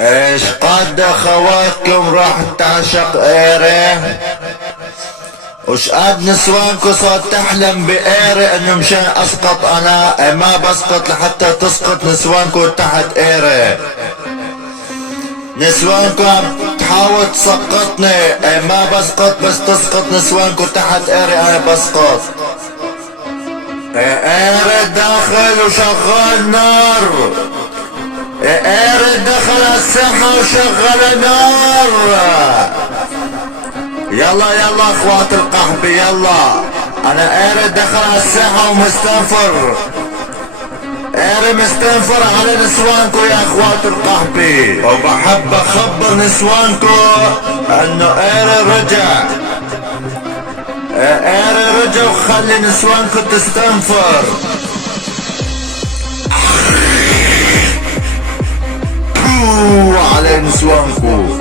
ايش قد خواتكم راح تعشق ايره، وش قد نسوانكو صار تحلم بإيرة، انه مشان اسقط انا ما بسقط لحتى تسقط نسوانكو تحت إيرة. نسوانكو عم تحاول تسقطني ما بسقط، بس تسقط نسوانكو تحت إيرة انا بسقط. إيرة داخل وشغال نار، إيرة دخل الساحة وشغل نار. يلا يلا اخوات القحبة يلا، انا قارد دخل على الساحة ومستنفر، قارد مستنفر على نسوانكو يا اخوات القحبة، وبحب اخبر نسوانكو انه قارد رجع، قارد رجع وخلي نسوانكو تستنفر. على نسوانكو